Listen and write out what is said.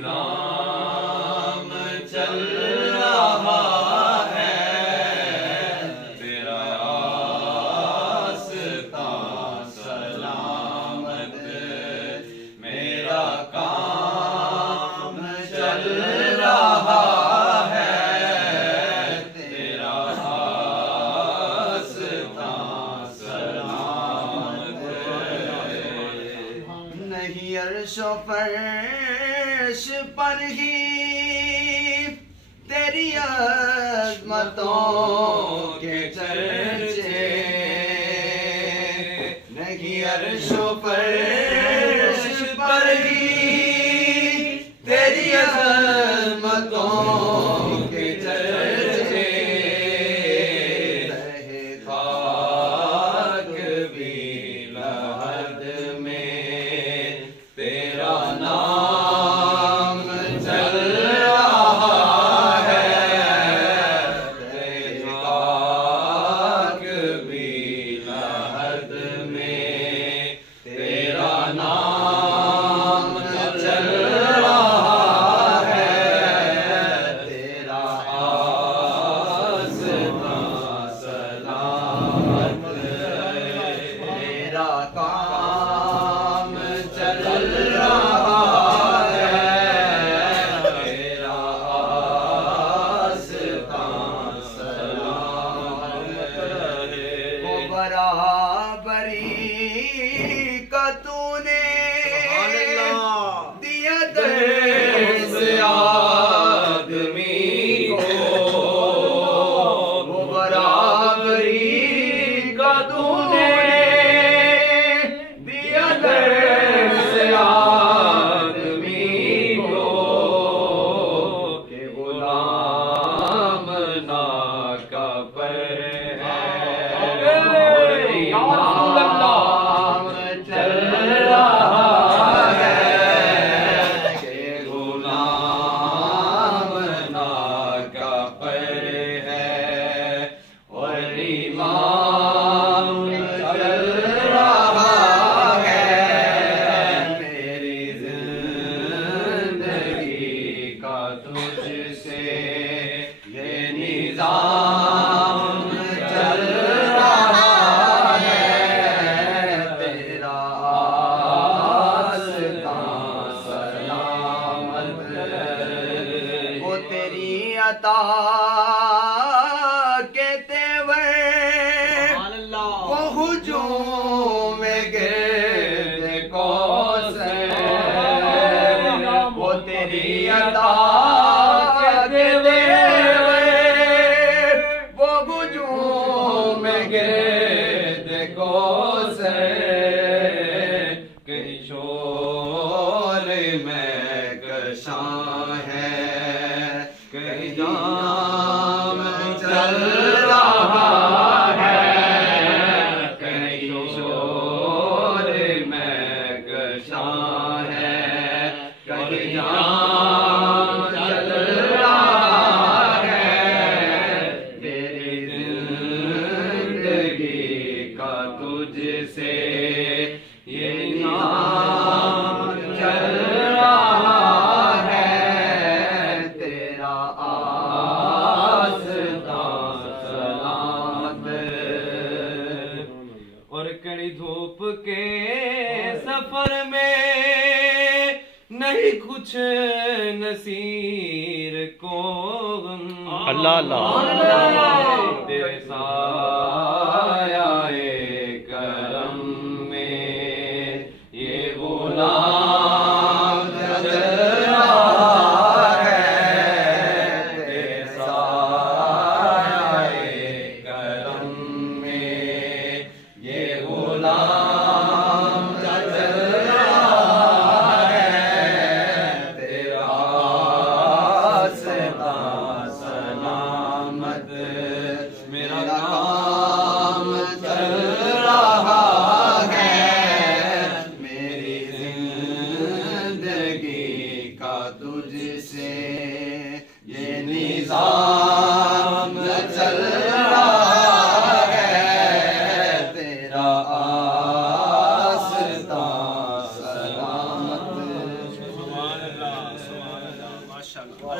निजाम चल रहा है, तेरा आस्ता सलामत, मेरा काम चल रहा है, तेरा आस्ता सलामत। नहीं अर्शो फर्श पर ही तेरी अज़मतों के चर्चे, नहीं अर्शो फर्श पर ही तेरी अज़मतों के चर्चे, रहे खाक भी लहद में तेरा नाम चल रहा है, रहे खाक भी लहद में तेरा नाम चल रहा है, तेरा आस्ता सलामत, तेरा काम चल रहा है, तेरा आस्ता सलामत। वो बराबरी का तूने दिया दर्स आदमी को, वो बराबरी का तूने दिया दर्स आदमी को, के गुलाम ना का पर है, नाम चल रहा है, के गुलाम ना का पर है, और इमाम चल रहा है, मेरी जिंदगी का तुझसे ये निजाम चल रहा है, तेरा आस्ता सलामत। वो तेरी अता के तेवर, वो हुजूम में गिर्द कौसर, वो तेरी अता के तेवर, वो हुजूम में गिर्द कौसर, कहीं शोर में कशां है, कहीं जाम चल रहा है, कहीं शोर में कशां है, कहीं जाम चल रहा है, तेरी जिंदगी का तुझसे ये नाम चल रहा है, तेरा आस्ता सलामत। और कड़ी धूप के सफर में नहीं कुछ नसीर को गम, अल्लाह अल्लाह तेरे सायाए करम में ये गुलाम चल रहा है, तेरे सायाए करम में ये गुलाम चल रहा है, तेरा आस्ता सलामत, मेरा काम चल रहा